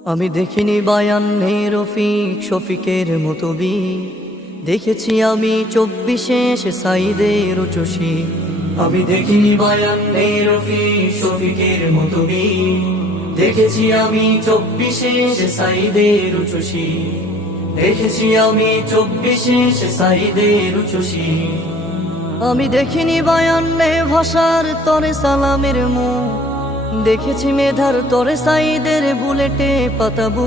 আমি দেখিনি বায়ান্নে রফিক শফিকের মতো বীর, দেখেছি আমি 24-এ সে সাইদের উচ্চশী। আমি দেখিনি বায়ান্নে রফিক শফিকের মতো বীর, দেখেছি আমি 24-এ সে সাইদের উচ্চশী। দেখেছি আমি 24-এ সে সাইদের উচ্চশী। আমি দেখিনি বায়ান্নে ভাষার তরে সালামের মুখ, দেখেছি মেধার তরে সাইদের বুলেটে পাতাবু।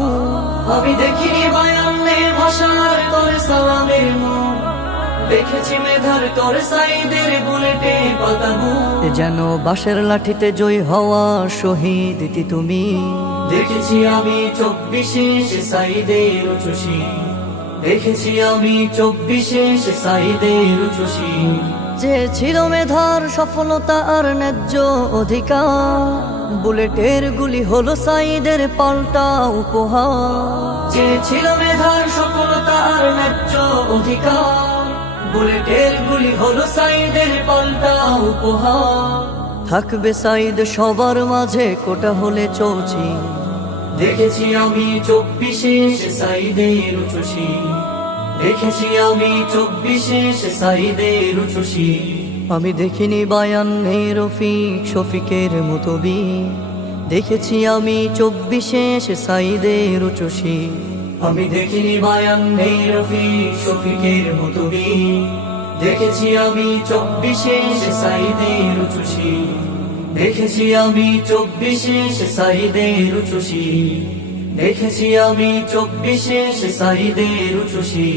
আমি দেখিনি বায়ান্নে ভাষার তরে সালামের মুখ, দেখেছি মেধার তরে সাইদের বুলেটে পাতাবু। যেন বাঁশের লাঠিতে জয় হওয়া শহীদ দিতি তুমি। দেখেছি আমি 24-এ সে সাইদের উচ্চশী। দেখেছি আমি 24-এ সে সাইদের উচ্চশী। যে ছিল মেধার সফলতা আর ন্যায্য অধিকার, বুলেটের গুলি হলো সাইদের পাল্টা উপহার। যে ছিল মেধার সফলতা আর ন্যায্য অধিকার, বুলেটের গুলি হলো সাইদের পাল্টা উপহার। থাকবে সাইদ সবার মাঝে কোটা হলে চৌচি। দেখেছি আমি 24-এ সে সাইদের উচ্চশী। দেখেছি আমি 24-এ সে সাইদের উচ্চশী। আমি দেখিনি বায়ান্নে রফিক শফিকের মতো বীর, দেখেছি আমি 24-এ সে সাইদের উচ্চশী। আমি দেখিনি বায়ান্নে রফিক শফিকের মতো বীর, দেখেছি আমি 24-এ সে সাইদের উচ্চশী। দেখেছি আমি 24-এ সে সাইদের উচ্চশী। দেখেছি আমি 24-এ সে সাইদের উচ্চশী।